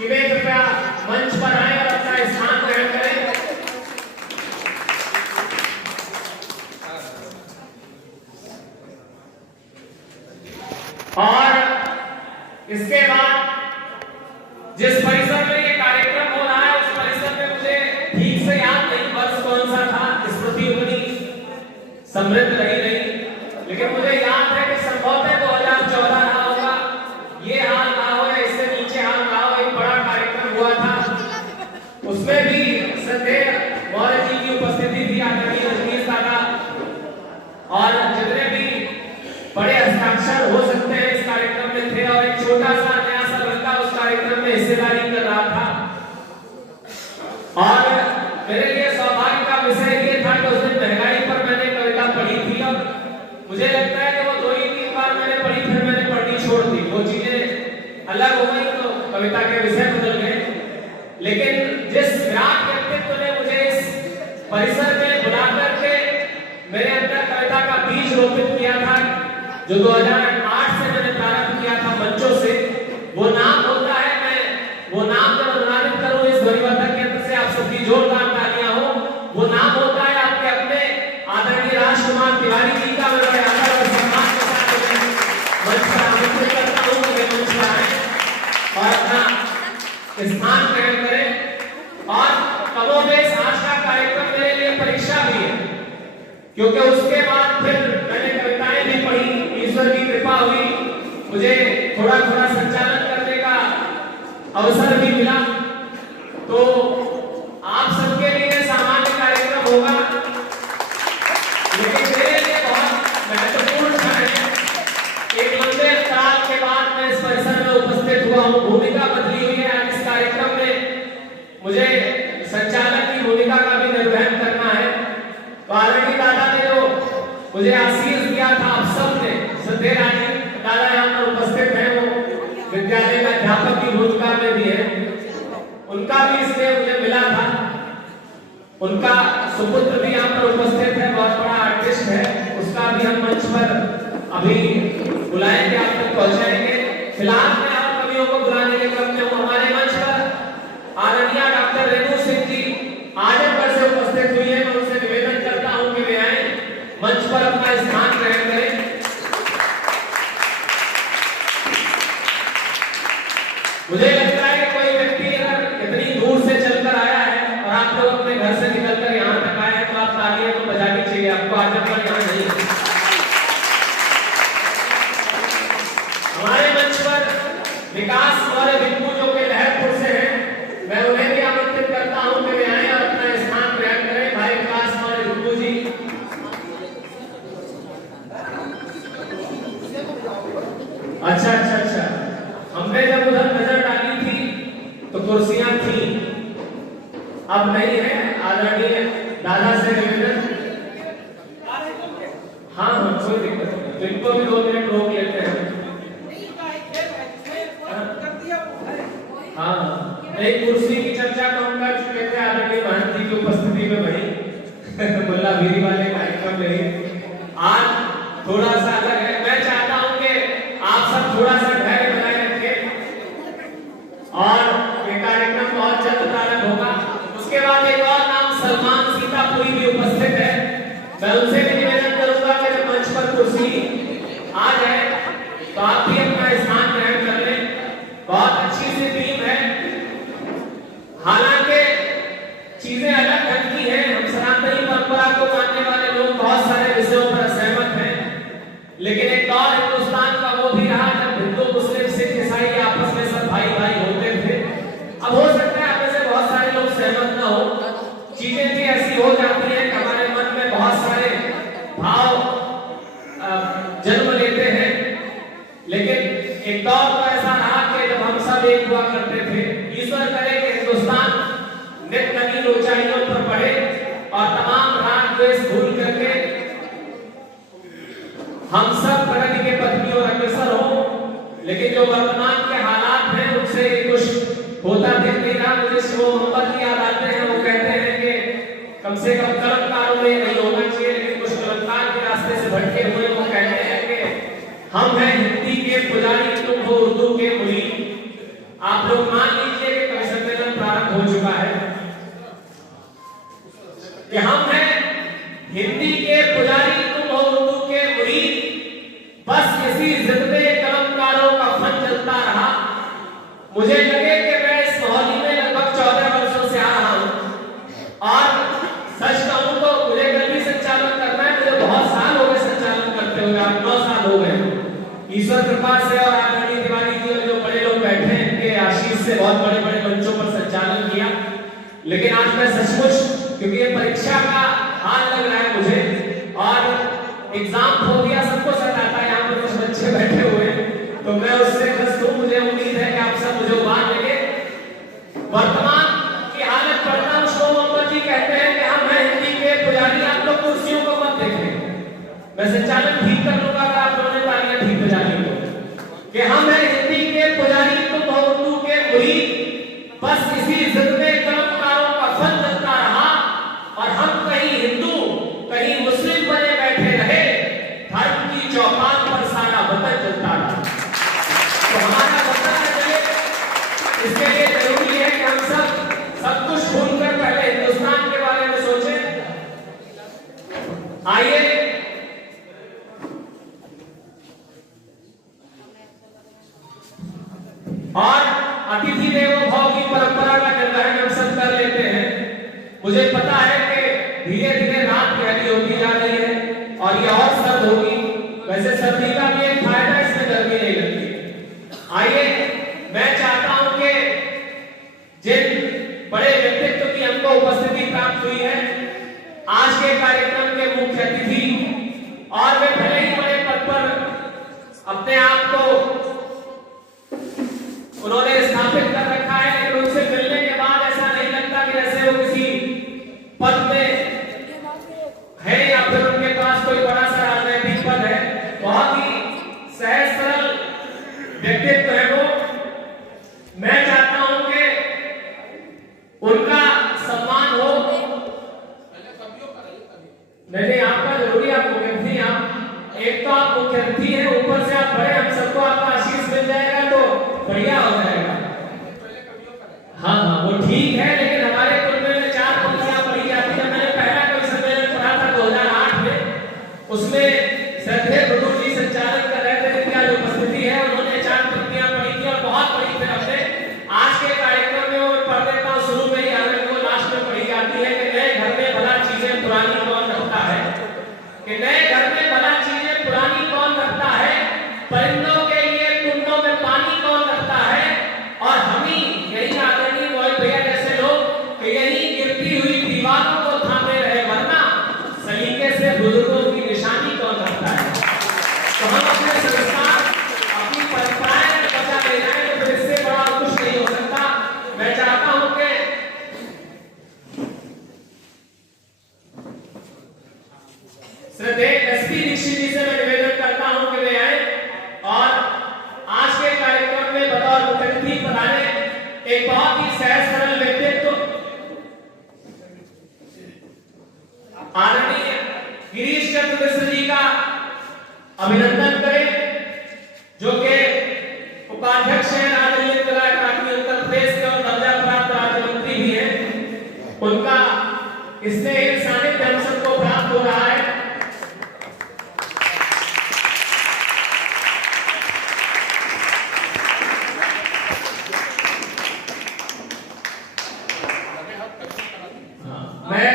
कि वे कृपया मंच पर आए और अपना स्थान ग्रहण करें। और इसके बाद जिस परिसर में ये कार्यक्रम हो रहा है उस परिसर में मुझे ठीक से याद नहीं वर्ष कौन सा था, स्मृति उतनी समृद्ध रही नहीं, लेकिन मुझे याद है कि संभवतः 2014 रहा होगा, ये हाल रहा हो या इससे नीचे हाल रहा हो, एक बड़ा कार्यक्रम हुआ था। उसमें भी श्रद्धेय मौर्य जी की उपस्थिति थी, आदरणीय रजनीश दादा और जितने भी बड़े हस्ताक्षर हो सकते हैं इस कार्यक्रम में थे, और एक छोटा सा नया सा लड़का उस कार्यक्रम में हिस्सेदारी कर रहा था। और मेरे लिए सौभाग्य का विषय ये था कि उस दिन महंगाई पर मैंने कविता पढ़ी थी, और मुझे लगता है कि वो 2-3 बार मैंने पढ़ी, फिर मैंने पढ़नी छोड़ दी, वो चीजें अलग हो गई तो कविता के विषय बदल गए। लेकिन जिस विराट व्यक्तित्व ने मुझे इस परिसर में बुला करके मेरे अंदर कविता का बीज रोपित किया था, जो 2008 से मैंने प्रारंभ किया था मंचों से, वो नाम होता है, मैं वो नाम जब अनुमानित करूं इस ध्वनिवर्धक यंत्र से, आप सबकी जोरदार तालियां हो, वो नाम होता है आपके अपने आदरणीय राजकुमार तिवारी जी का। मैं बड़े आदर और सम्मान के साथ उन्हें मंच पर आमंत्रित करता हूं कि वे मंच पर आएं और अपना स्थान ग्रहण करें। और कमोबेश आज का कार्यक्रम मेरे लिए परीक्षा भी है, क्योंकि उसके बाद फिर मैंने कविताएं भी पढ़ी, ईश्वर की कृपा हुई, मुझे थोड़ा थोड़ा संचालन करने का अवसर भी मिला। तो आप सबके लिए सामान्य कार्यक्रम होगा, लेकिन मेरे लिए बहुत महत्वपूर्ण क्षण है। एक लंबे अंतराल के बाद मैं इस परिसर में उपस्थित हुआ हूँ, भूमिका बदली हुई है। आज इस कार्यक्रम में मुझे संचालक की भूमिका का भी निर्वहन करना है। तो आदरणीय दादा ने जो मुझे आशीष दिया था, आप सब ने, श्रद्धेय दादा यहाँ पर उपस्थित हैं, वो विद्यालय में अध्यापक की भूमिका में भी है, उनका भी इसलिए मुझे मिला था। उनका सुपुत्र भी यहाँ पर उपस्थित है, बहुत बड़ा आर्टिस्ट है, उसका भी हम मंच पर अभी बुलाएंगे, आप तक पहुंचाएंगे। फिलहाल मैं आप कवियों को बुलाने के क्रम में हूँ। हमारे मंच पर आदरणीय डॉक्टर रेणु सिंह जी आजमगढ़ से उपस्थित हुई है, मैं उनसे निवेदन करता हूँ कि वे आए मंच पर अपना स्थान ग्रहण करें। मुझे लगता है कि कोई व्यक्ति अगर इतनी दूर से चलकर आया है और आप लोग अपने घर से निकलकर यहाँ तक आए हैं, तो आप तालियां तो बजानी चाहिए आपको। आजमगढ़ यहाँ नहीं है। हमारे मंच पर विकास मौर्य बिंदु जो के लहरपुर से हैं, मैं उन्हें भी आमंत्रित करता हूँ कि वे आए और अपना स्थान ग्रहण करें। भाई विकास मौर्य बिंदु जी, अच्छा अच्छा अच्छा, हमने जब उधर नजर डाली थी तो कुर्सियां थी, अब नहीं है। आदरणीय दादा से निवेदन, हाँ हाँ कोई दिक्कत नहीं, तो इनको भी 2 मिनट रोक लेते हैं। हाँ एक कुर्सी की चर्चा तो हम कर चुके थे, आदरणीय महंत जी की उपस्थिति में बड़ी मुल्ला भीरी वाले कार्यक्रम में। आज थोड़ा सा अलग है। मैं चाहता हूं कि आप सब थोड़ा सा धैर्य बनाए रखें और ये कार्यक्रम बहुत जल्द प्रारंभ होगा। उसके बाद एक और नाम सलमान सीतापुरी भी उपस्थित है, मैं उनसे भी निवेदन करूंगा कि जब मंच पर कुर्सी आ जाए तो आप भी अपना स्थान ग्रहण कर लें। बहुत अच्छी सी टीम है, हालांकि चीजें अलग ढंग की हैं। हम सनातनी परंपरा को मानने वाले लोग बहुत सारे विषयों पर असहमत हैं, लेकिन एक दौर हिंदुस्तान का वो भी रहा जब हिंदू मुस्लिम सिख ईसाई आपस में सब भाई भाई होते थे। अब हो सकता है आप में से बहुत सारे लोग सहमत न हो, चीजें भी ऐसी हो जाती हैं कि हमारे मन में बहुत सारे भाव जन्म लेते हैं। लेकिन एक दौर तो ऐसा रहा कि जब हम सब एक हुआ करते थे। ईश्वर करे कि हिंदुस्तान नित नवीन ऊंचाइयों पर बढ़े और तमाम राग द्वेष भूल करके हम सब प्रगति के पथ की ओर अग्रसर हो। लेकिन जो वर्तमान के हालात हैं उनसे कुछ होता दिख नहीं रहा। मुझे शिव मोहम्मद याद आते हैं, वो कहते हैं कि कम से कम कलमकारों में नहीं होना चाहिए, लेकिन कुछ कलमकार के रास्ते से भटके हुए वो कहते हैं कि हम हैं हिंदी के पुजारी, तुम हो उर्दू के मुरीद। आप लोग मान लीजिए कि कवि सम्मेलन प्रारंभ हो चुका है कि हम हैं हिंदी के पुजारी, तुम हो उर्दू के मुरीद, बस इसी जिद पे कलमकारों का फन चलता रहा। मुझे लगे कि मैं इस मोहल्ले में लगभग 14 वर्षों से आ रहा हूं और सच कहूं तो मुझे कल भी संचालन करना है। मुझे बहुत साल हो गए संचालन करते हुए, 9 साल हो गए। ईश्वर कृपा से और आदरणीय तिवारी जी और जो बड़े लोग बैठे हैं इनके आशीष से बहुत बड़े बड़े मंचों पर संचालन किया। लेकिन आज मैं सचमुच, क्योंकि ये परीक्षा का हाल लग रहा है मुझे और एग्जाम फोबिया सबको सताता है, यहाँ पर कुछ बच्चे बैठे हुए हैं, तो मैं उससे ग्रस्त हूँ। मुझे उम्मीद है कि आप सब मुझे बात लेंगे। वर्तमान की हालत पढ़ता हूँ, शो मोहम्मद जी कहते हैं कि हम हैं हिंदी के पुजारी, आप लोग कुर्सियों को मत देखें। मैं संचालन ठीक कर लूंगा अगर आप लोगों ने तालियां ठीक बजा ली तो। कि हम हैं हिंदी के पुजारी, तुम हो उर्दू के मुरीद, बस इसी जिद में कलमकारों का फन चलता रहा और हम कहीं हिंदू कहीं मुस्लिम बने बैठे रहे, धर्म की चौपाल पर सारा वतन चलता रहा। तो हमारा वतन न चले, इसके लिए जरूरी है कि हम सब कुछ भूलकर पहले हिंदुस्तान के बारे में सोचें। आइए और अतिथि देवो भव की परंपरा का निर्वहन हम सब कर लेते हैं। मुझे पता है कि धीरे धीरे रात गहरी होती जा रही है और ये और सर्द होगी। वैसे सर्दी का भी एक फायदा, इसमें गर्मी नहीं लगती। आइए, मैं चाहता हूं कि जिन बड़े व्यक्तित्व की हमको उपस्थिति प्राप्त हुई है, आज के कार्यक्रम के मुख्य अतिथि, और वे भले ही बड़े पद पर अपने आप को उन्होंने स्थापित कर रखा है, लेकिन उनसे मिलने के बाद ऐसा नहीं लगता कि जैसे वो किसी पद में है या फिर उनके पास कोई बड़ा सा राजनीतिक पद है। बहुत ही सहज सरल व्यक्तित्व है वो। मैं चाहता हूं कि उनका सम्मान हो। नहीं, आपका जरूरी, आप मुख्य अतिथि, आप एक तो आप मुख्य अतिथि हैं, ऊपर से आप बड़े, हम सबको आपका आशीष मिल जाएगा तो बढ़िया हो जाएगा। हाँ हाँ, वो ठीक है, लेकिन हमारे कुल में 4 पंक्तियां पढ़ी जाती है। मैंने पहला कवि सम्मेलन पढ़ा था 2008 में, उसमें श्रद्धेय प्रभु जी संचालन कर रहे थे, इनकी आज उपस्थिति है, उन्होंने 4 पंक्तियां पढ़ी थी और बहुत पढ़ी थी। हमने आज के कार्यक्रम में वो पढ़ देता हूँ शुरू में ही, हालांकि वो लास्ट में पढ़ी जाती है कि नए घर में भला चीजें पुरानी कौन रखता है, कि नए घर में भला चीजें पुरानी कौन रखता है, परिंदों के लिए कुंडों में पानी कौन रखता है, और हम ही यही आदरणीय मोहित भैया जैसे लोग कि यही गिरती हुई दीवारों को थामे रहे, वरना सलीके से बुजुर्गों की निशानी कौन रखता है। तो हम अपने संस्कार, अपनी परंपराएं बचा ले जाएं तो फिर इससे बड़ा कुछ नहीं हो सकता। मैं चाहता हूं कि श्रद्धेय एसपी दीक्षित जी से मैं निवेदन करता हूं कि वे आए और आज के कार्यक्रम में बतौर मुख्य अतिथि पधारे एक बहुत ही सहज सरल व्यक्तित्व आदरणीय गिरीश चंद्र मिश्र जी का अभिनंदन करें, जो कि उपाध्यक्ष हैं राज्य ललित कला अकादमी उत्तर प्रदेश के और दर्जा प्राप्त राज्य मंत्री भी हैं। उनका स्नेह सानिध्य हम सबको प्राप्त हो रहा है। मैं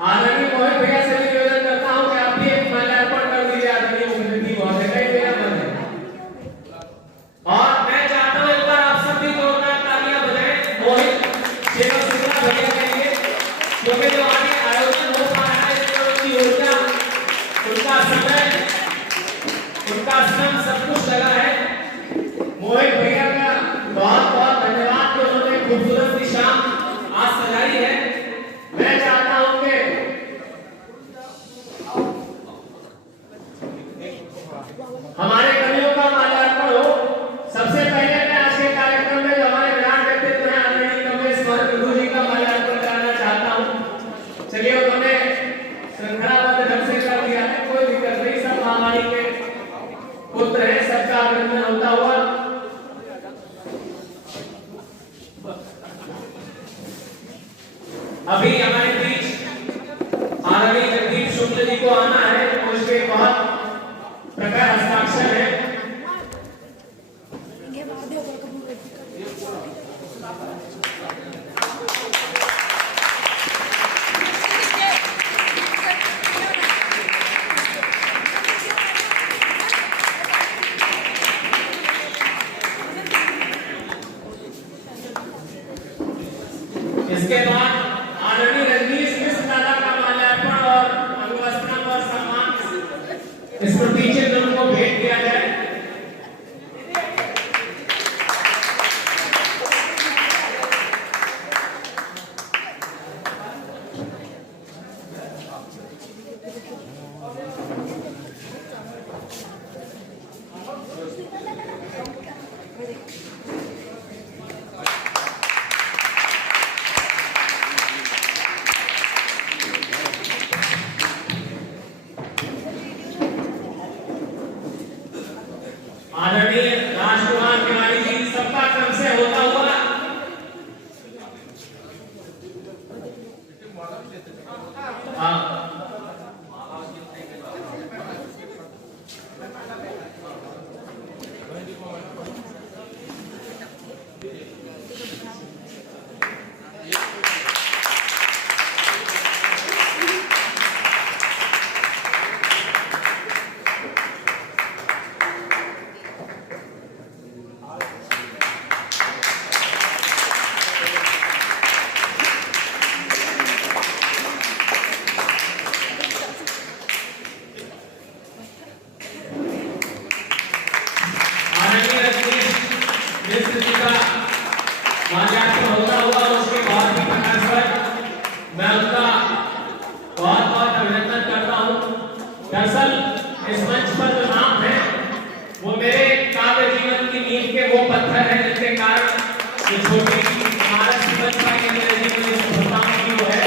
आदरणीय मोहित भैया से निवेदन करता हूं कि आप भी एक माल्यार्पण कर दीजिए आदरणीय मुख्यमंत्री महोदय का, मेरा मन है। और मैं चाहता हूं एक बार आप सब भी जोरदार तालियां बजाएं मोहित सेवा शुक्ला भैया के लिए, क्योंकि जो आगे आयोजन हो पा रहा है इसमें उनकी ऊर्जा, उनका समय, उनका श्रम सब कुछ लगा है। मोहित भैया का बहुत बहुत धन्यवाद कि उन्होंने खूबसूरत सी शाम आज सजाई है। मैं चाहता हूं कि हमारे कवियों का माल्यार्पण हो। सबसे पहले मैं आज के कार्यक्रम में जो हमारे विराट व्यक्तित्व हैं आदरणीय कमलेश प्रभु जी का माल्यार्पण कराना चाहता हूं। चलिए, उन्होंने श्रृंखलाबद्ध ढंग से कर दिया है, कोई दिक्कत नहीं, सब महामारी के पुत्र हैं, सबका अभिनंदन होता हुआ अभी हमारे बीच आदरणीय जगदीप शुक्ल जी को आना है, उसके बहुत प्रकार हस्ताक्षर है। इसके बाद आदरणीय रजनीश मिश्र दादा का माल्यार्पण और अंगवस्त्रम और सम्मान स्मृति चिन्ह उनको भेंट किया जाए। आदरणीय राजकुमार तिवारी जी सबका क्रम से होता हुआ होता हुआ उसके बाद भी प्रकाश पर मैं उनका बहुत बहुत अभिनंदन करता हूँ। दरअसल इस मंच पर जो नाम है वो मेरे काव्य जीवन की नींव के वो पत्थर हैं जिनके कारण ये छोटी इमारत बन पाई मेरे जीवन में सफलताओं की वो है।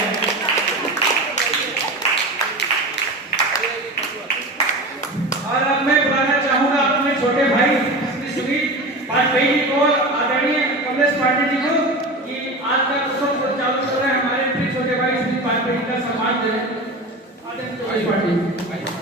और अब मैं बुलाना चाहूंगा अपने छोटे भाई श्री सुनील वाजपेयी को, आदरणीय कमलेश पाटिल जी को, कि आज का उत्सव चालू कर रहे हैं हमारे प्रिय छोटे भाई श्री वाजपेयी का सम्मान करें। आदरणीय कमलेश पाटिल।